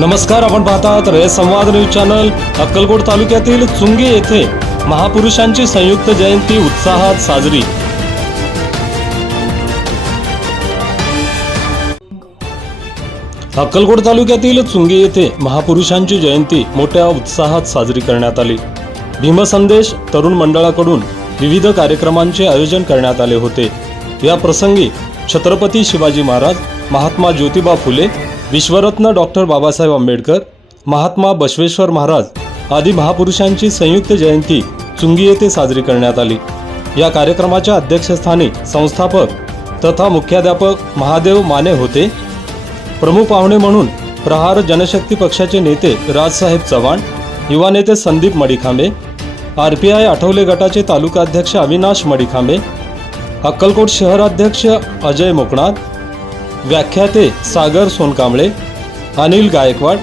नमस्कार आपण पाहतात रे संवाद न्यूज चॅनल अक्कलकोट तालुक्यातील चुंगी येथे महापुरुषांची संयुक्त जयंती उत्साहात साजरी. अक्कलकोट तालुक्यातील चुंगी येथे महापुरुषांची जयंती मोठ्या उत्साहात साजरी करण्यात आली. भीमसंदेश तरुण मंडळाकडून विविध कार्यक्रमांचे आयोजन करण्यात आले होते. या प्रसंगी छत्रपती शिवाजी महाराज महात्मा ज्योतिबा फुले विश्वरत्न डॉक्टर बाबासाहेब आंबेडकर महात्मा बसवेश्वर महाराज आदी महापुरुषांची संयुक्त जयंती चुंगी येथे साजरी करण्यात आली. या कार्यक्रमाच्या अध्यक्षस्थानी संस्थापक तथा मुख्याध्यापक महादेव माने होते. प्रमुख पाहुणे म्हणून प्रहार जनशक्ती पक्षाचे नेते राजसाहेब चव्हाण युवा नेते Sandeep Madikhambe R P I Athawale गटाचे तालुकाध्यक्ष अविनाश मडिखांबे अक्कलकोट शहराध्यक्ष अजय मोकणाद व्याख्याते सागर सोनकांबळे अनिल गायकवाड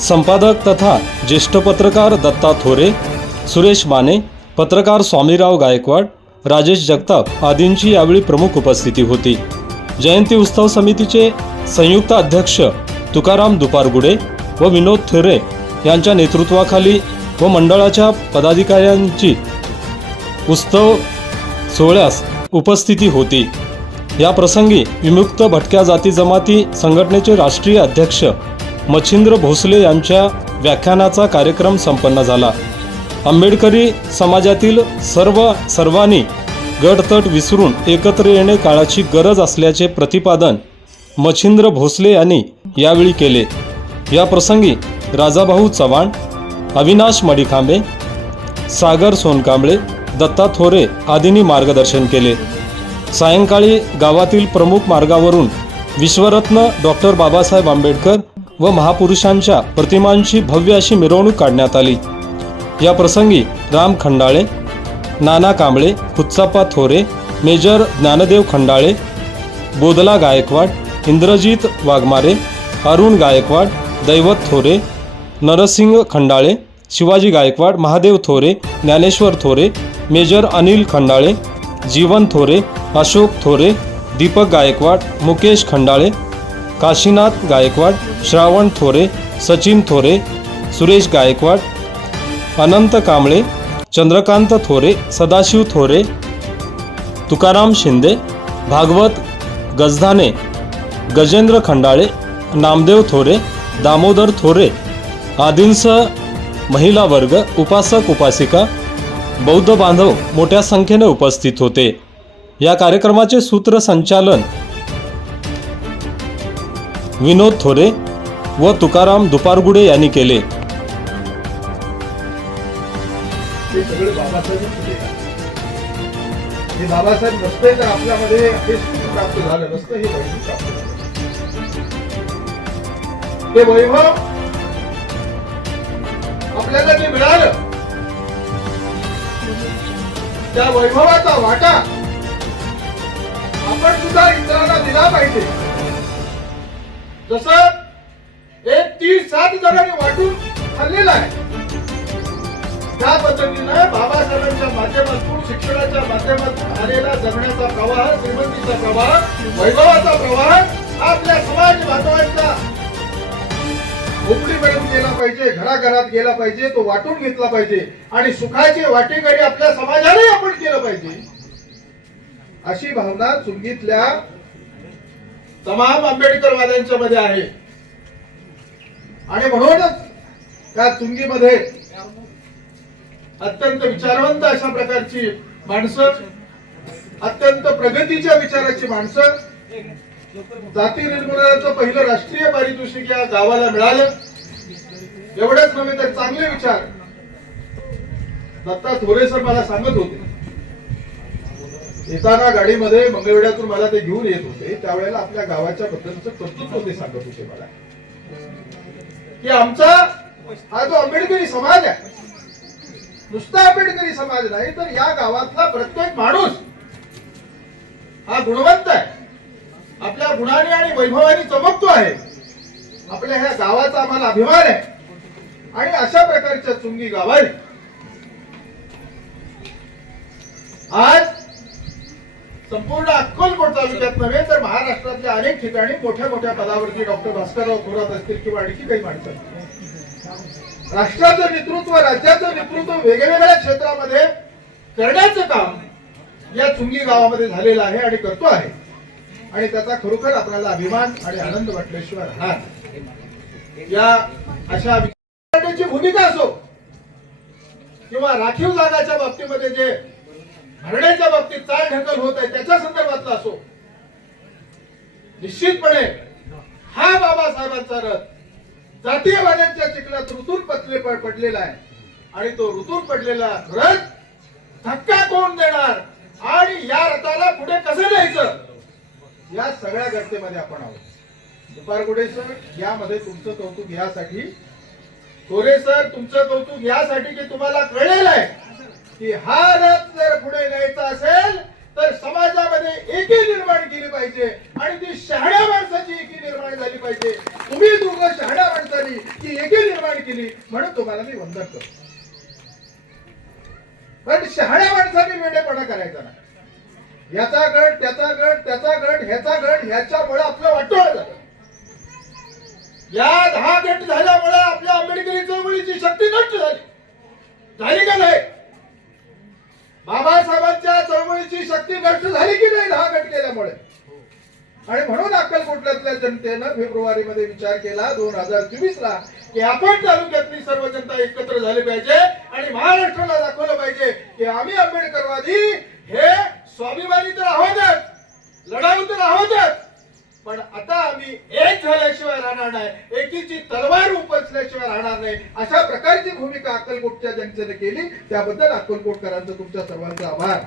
संपादक तथा ज्येष्ठ पत्रकार दत्ता थोरे सुरेश माने पत्रकार स्वामीराव गायकवाड राजेश जगताप आदींची यावेळी प्रमुख उपस्थिती होती. जयंती उत्सव समितीचे संयुक्त अध्यक्ष तुकाराम दुपारगुडे व विनोद थोरे यांच्या नेतृत्वाखाली व मंडळाच्या पदाधिकाऱ्यांची उत्सव सोहळ्यास उपस्थिती होती. या प्रसंगी विमुक्त भटक्या जाती जमाती संघटनेचे राष्ट्रीय अध्यक्ष मच्छिंद्र भोसले यांच्या व्याख्यानाचा कार्यक्रम संपन्न झाला. आंबेडकरी समाजातील सर्व सर्वांनी गटतट विसरून एकत्र येणे काळाची गरज असल्याचे प्रतिपादन मच्छिंद्र भोसले यांनी यावेळी केले. या प्रसंगी राजाभाऊ चव्हाण अविनाश मडिखांबे सागर सोनकांबळे दत्ता थोरे आदींनी मार्गदर्शन केले. सायंकाळी गावातील प्रमुख मार्गावरून विश्वरत्न डॉक्टर बाबासाहेब आंबेडकर व महापुरुषांच्या प्रतिमांची भव्य अशी मिरवणूक काढण्यात आली. या प्रसंगी राम खंडाळे नाना कांबळे हुत्साप्पा थोरे मेजर ज्ञानदेव खंडाळे बोदला गायकवाड इंद्रजीत वाघमारे अरुण गायकवाड दैवत थोरे नरसिंग खंडाळे शिवाजी गायकवाड महादेव थोरे ज्ञानेश्वर थोरे मेजर अनिल खंडाळे जीवन थोरे अशोक थोरे दीपक गायकवाड मुकेश खंडाळे काशीनाथ गायकवाड श्रावण थोरे सचिन थोरे सुरेश गायकवाड अनंत कांबळे चंद्रकांत थोरे सदाशिव थोरे तुकाराम शिंदे भागवत गजधाने गजेंद्र खंडाळे नामदेव थोरे दामोदर थोरे आदींसह महिला वर्ग उपासक उपासिका बौद्ध बांधव मोठ्या संख्येने उपस्थित होते. या कार्यक्रमाचे सूत्रसंचालन विनोद थोरे व तुकाराम दुपारगुडे यांनी केले. ते सगळे बाबासाहेब फुले हे बाबासाहेब नसते तर आपल्यामध्ये हे सुख प्राप्त झालं नसतं हे वैभव प्राप्त झालं ते वैभव आपल्याला जे मिळालं त्या वैभवाचा वाटा आपण सुद्धा इतरांना दिला पाहिजे. जसं एक तीस सात जणांनी वाटून खाल्लेला आहे. त्या पद्धतीनं बाबासाहेबांच्या माध्यमातून शिक्षणाच्या माध्यमातून आलेला जगण्याचा प्रवाह श्रीमंतीचा प्रवाह वैभवाचा प्रवाह आपल्या समाज बांधवांचा झोपडीपर्यंत गेला पाहिजे घराघरात गेला पाहिजे तो वाटून घेतला पाहिजे. आणि सुखाची वाटेकरी आपल्या समाजाने आपण केलं पाहिजे. अशी भावना चुंगीतल्या तमाम आंबेडकरवाद्यांच्या मध्ये आहे. आणि म्हणूनच त्या चुंगीमध्ये अत्यंत विचारवंत अशा प्रकारची माणसं अत्यंत प्रगतीच्या विचाराची माणसं जाती निर्मूलनाचं पहिलं राष्ट्रीय पारितोषिक या गावाला मिळालं. एवढंच नव्हे तर चांगले विचार दत्ता थोरे सर मला सांगत होते. येताना गाडीमध्ये मंगळवेड्यातून मला ते घेऊन येत होते. त्यावेळेला आपल्या गावाच्या बद्दलच कर्तृत्व ते सांगत होते मला. की आमचा हा जो आंबेडकरी समाज आहे नुसता आंबेडकरी समाज नाही तर या गावातला प्रत्येक माणूस हा गुणवंत आहे. आपल्या गुणाने आणि वैभवाने चमकतो आहे. आपल्या ह्या गावाचा आम्हाला अभिमान आहे. आणि अशा प्रकारच्या चुंगी गावाने आज संपूर्ण अक्कलकोट तालुक्यात नव्हे तर महाराष्ट्रातल्या अनेक ठिकाणी मोठ्या मोठ्या पदावरती डॉक्टर भास्करराव थोरात असतील किंवा आणखी काही माणसं. राष्ट्राचं नेतृत्व राज्याचं नेतृत्व वेगवेगळ्या क्षेत्रामध्ये करण्याचं काम या चुंगी गावामध्ये झालेलं आहे आणि करतो आहे. आणि त्याचा खरोखर आपल्याला अभिमान आणि आनंद वाटल्याशिवाय राहणार या अशा विचारण्याची भूमिका असो किंवा राखीव जागाच्या बाबतीमध्ये जे भरण्याच्या बाबतीत चाल ढकल होत आहे त्याच्या संदर्भातला असो. निश्चितपणे हा बाबासाहेबांचा रथ जातीयवाद्यांच्या चिखलात ऋतून पडले पडलेला आहे. आणि तो ऋतून पडलेला रथ धक्का कोण देणार? आणि या रथाला पुढे कसं द्यायचं या सगळ्या घटनेमध्ये आपण आहोत. दुपारगुडे सर यामध्ये तुमचं कौतुक यासाठी. कोरे सर तुमचं कौतुक यासाठी की तुम्हाला कळलेलं आहे. की हा रथ जर पुढे न्यायचा असेल तर समाजामध्ये एकी निर्माण केली पाहिजे आणि ती शहाण्या माणसाची एकी निर्माण झाली पाहिजे. तुम्ही दोघं शहाण्या माणसानी ती एकी निर्माण केली म्हणून तुम्हाला मी वंदन करतो. पण शहाण्या माणसाने वेडेपणा करायचा नाही. याचा गट त्याचा गट त्याचा गट ह्याचा गट ह्याच्यामुळे आपलं वाटोळ झालं. या दहा गट झाल्यामुळे आपल्या आंबेडकरी चळवळीची शक्ती नष्ट झाली. झाली का नाही? बाबासाहेबांच्या चळवळीची शक्ती नष्ट झाली की नाही दहा गट केल्यामुळे? आणि म्हणून अक्कलकोटल्यातल्या जनतेनं फेब्रुवारी मध्ये विचार केला दोन हजार चोवीस ला की आपण तालुक्यातली सर्व जनता एकत्र झाली पाहिजे आणि महाराष्ट्राला दाखवलं पाहिजे की आम्ही आंबेडकरवादी हे स्वाभिमानी तर आहोतच लढाऊ तर आहोतच. पण आता आम्ही एक झाल्याशिवाय राहणार नाही एकीची तलवार उपसल्याशिवाय राहणार नाही. अशा प्रकारची भूमिका अक्कलकोटच्या जनतेने केली. त्याबद्दल अक्कलकोटकरांचं तुमच्या सर्वांचा आभार.